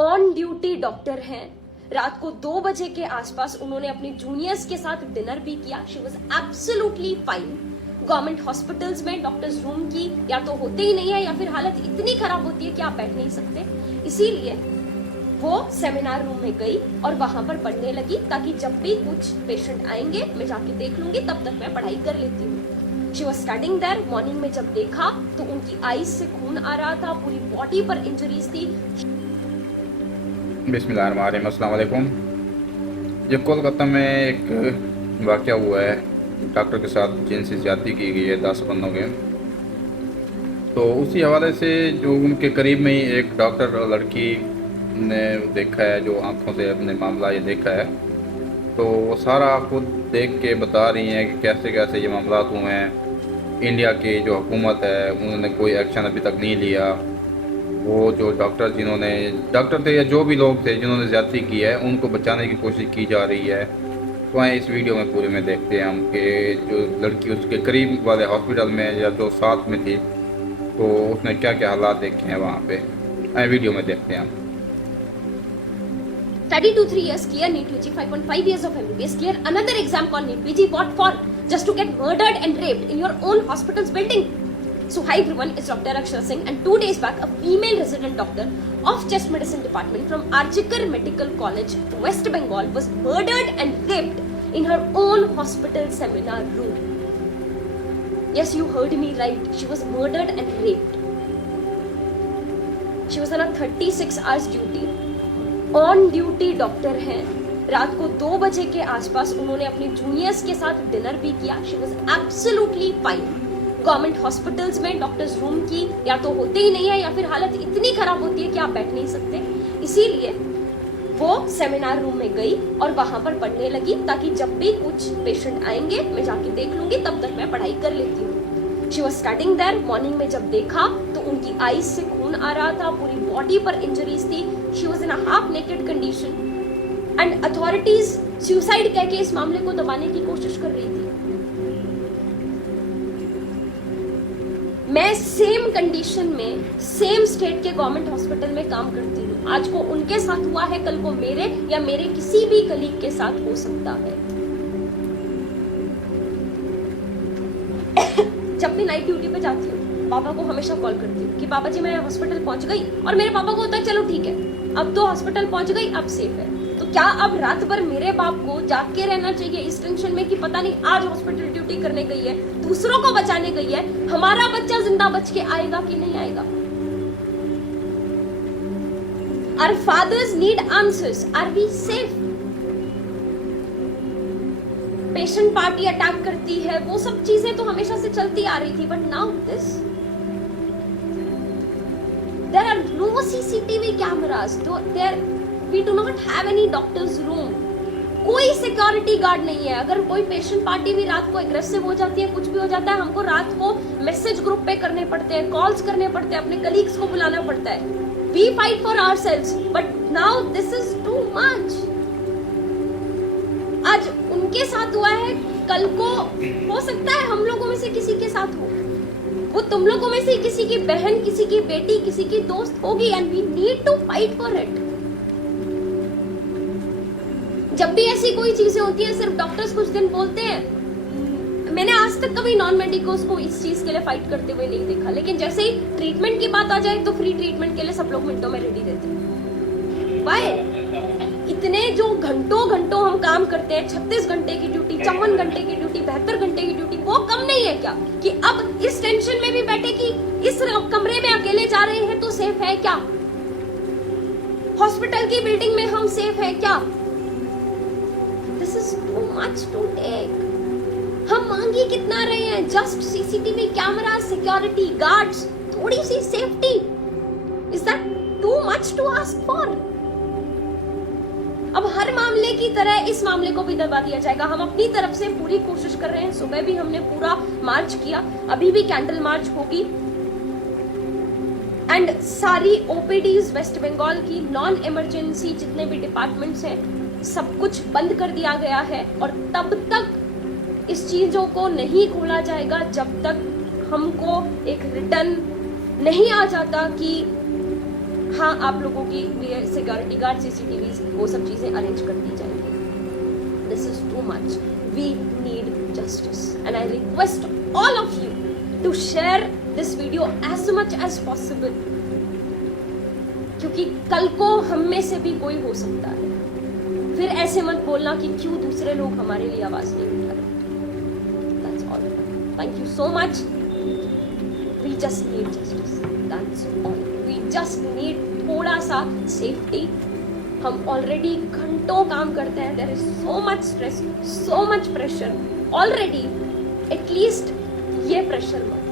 On duty doctor हैं। रात को 2 बजे के आसपास उन्होंने अपनी जूनियर्स के साथ डिनर भी किया। She was absolutely fine. Government hospitals में डॉक्टर्स रूम की या तो होते ही नहीं है या फिर हालत इतनी खराब होती है कि आप बैठ नहीं सकते। इसीलिए वो सेमिनार रूम में गई और वहां पर पढ़ने लगी ताकि जब भी कुछ पेशेंट आएंगे मैं जाके देख लूंगी, तब तक मैं पढ़ाई कर लेती हूँ। She was studying there. Morning में जब देखा तो उनकी आईज से खून आ रहा था, पूरी बॉडी पर इंजरीज थी। बिस्मिल्लाहिर्रहमानिर्रहीम, अस्सलाम वालेकुम। ये कोलकाता में एक वाक़या हुआ है, डॉक्टर के साथ जिनसी ज़्यादती की गई है 10 बंदों के। तो उसी हवाले से जो उनके करीब में ही एक डॉक्टर और लड़की ने देखा है, जो आंखों से अपने मामला ये देखा है, तो वो सारा खुद देख के बता रही हैं कि कैसे कैसे ये मामला हुए हैं। इंडिया की जो हुकूमत है उन्होंने कोई एक्शन अभी तक नहीं लिया। वो जो डॉक्टर थे या जो भी लोग थे जिन्होंने ज़्यादती की है उनको बचाने की कोशिश की जा रही है। तो आए इस वीडियो में पूरे में देखते हैं हम कि जो लड़की उसके करीब वाले हॉस्पिटल में या जो साथ में थी तो उसने क्या क्या हालात देखे हैं वहाँ पे। आए वीडियो में देखते हैं हम। Study 2-3 years, clear NEET UG, 5.5 years of MBBS, clear another exam called NEET PG. What for? Just to get murdered and raped in your own hospital's building. So hi everyone, it's Dr. Akshar Singh, and 2 days back, a female resident doctor of chest medicine department from Arjikar Medical College, West Bengal, was murdered and raped in her own hospital seminar room. Yes, you heard me right. She was murdered and raped. She was on a 36 hours duty. On duty doctor हैं। रात को 2 बजे के आसपास उन्होंने अपनी juniors के साथ डिनर भी किया। She was absolutely fine. Government hospitals में डॉक्टर्स रूम की या तो होते ही नहीं है या फिर हालत इतनी खराब होती है कि आप बैठ नहीं सकते। इसीलिए वो सेमिनार रूम में गई और वहां पर पढ़ने लगी ताकि जब भी कुछ पेशेंट आएंगे मैं जाके देख लूंगी, तब तक मैं पढ़ाई कर लेती हूँ। She was studying there. Morning में जब देखा तो उनकी आईज से खून आ रहा था, पूरी बॉडी पर इंजरीज थी। She was in a half naked condition and authorities suicide कह के इस मामले को दबाने की कोशिश कर रही थी। मैं सेम कंडीशन में सेम स्टेट के गवर्नमेंट हॉस्पिटल में काम करती हूँ। आज को उनके साथ हुआ है, कल को मेरे या मेरे किसी भी कलीग के साथ हो सकता है। जब भी नाइट ड्यूटी पे जाती हूँ पापा को हमेशा कॉल करती हूँ कि पापा जी मैं हॉस्पिटल पहुंच गई, और मेरे पापा को होता है चलो ठीक है अब तो हॉस्पिटल पहुंच गई, अब सेफ है। तो क्या अब रात भर मेरे बाप को जाग के रहना चाहिए इस टेंशन में कि पता नहीं आज हॉस्पिटल ड्यूटी करने गई है, दूसरों को बचाने गई है, हमारा बच्चा जिंदा बच के आएगा कि नहीं आएगा? Our fathers need answers. Are we safe? Patient party attack करती है, वो सब चीजें तो हमेशा से चलती आ रही थी, but now this. There are no CCTV cameras. We do not have any doctor's room. कोई सिक्योरिटी गार्ड नहीं है। अगर कोई पेशेंट पार्टी भी रात को एग्रेसिव हो जाती है, कुछ भी हो जाता है, हमको रात को मैसेज ग्रुप पे करने पड़ते हैं, कॉल्स करने पड़ते हैं, अपने कलीग्स को बुलाना पड़ता है। We fight for ourselves, but now this is too much. आज उनके साथ हुआ है, कल को हो सकता है हम लोगों में से किसी के साथ हो, वो तुम लोगों में से किसी की बहन, किसी की बेटी, किसी की दोस्त होगी, and we need to fight for it. जब भी ऐसी कोई चीजें होती है सिर्फ डॉक्टर्स कुछ दिन बोलते हैं। मैंने आज तक कभी नॉन मेडिकोस को इस चीज के लिए फाइट करते हुए नहीं देखा, लेकिन जैसे ही ट्रीटमेंट की बात आ जाए तो फ्री ट्रीटमेंट के लिए सब लोग मिनटों में रेडी रहते हैं। वाई? इतने जो घंटों घंटों हम काम करते हैं, 36 घंटे की ड्यूटी, 54 घंटे की ड्यूटी, 72 घंटे की ड्यूटी, वो कम नहीं है क्या कि अब इस टेंशन में भी बैठे कि इस कमरे में अकेले जा रहे हैं तो सेफ है क्या? हॉस्पिटल की बिल्डिंग में हम सेफ है क्या? This is too much to take. हम मांगी कितना रहे हैं? Just CCTV camera, security guards, थोड़ी सी safety. Is that too much to ask for? अब हर मामले की तरह इस मामले को भी दबा दिया जाएगा। हम अपनी तरफ से पूरी कोशिश कर रहे हैं। सुबह भी हमने पूरा मार्च किया, अभी भी कैंडल मार्च होगी, एंड सारी ओपीडीज वेस्ट बंगाल की, नॉन इमरजेंसी जितने भी डिपार्टमेंट्स हैं, सब कुछ बंद कर दिया गया है। और तब तक इस चीजों को नहीं खोला जाएगा जब तक हमको एक रिटर्न नहीं आ जाता कि हाँ, आप लोगों की लिए सिक्योरिटी गार्ड, CCTVs, वो सब चीज़ें अरेंज कर दी जाएंगी। This is too much, we need justice and I request all of you to share this video as much as possible, क्योंकि कल को हम में से भी कोई हो सकता है। फिर ऐसे मत बोलना कि क्यों दूसरे लोग हमारे लिए आवाज नहीं उठा रहे। That's all. Thank you so much. We just need justice. That's all. We just need थोड़ा सा सेफ्टी। हम ऑलरेडी घंटों काम करते हैं, there is so much stress, so much pressure already. At least ये प्रेशर मत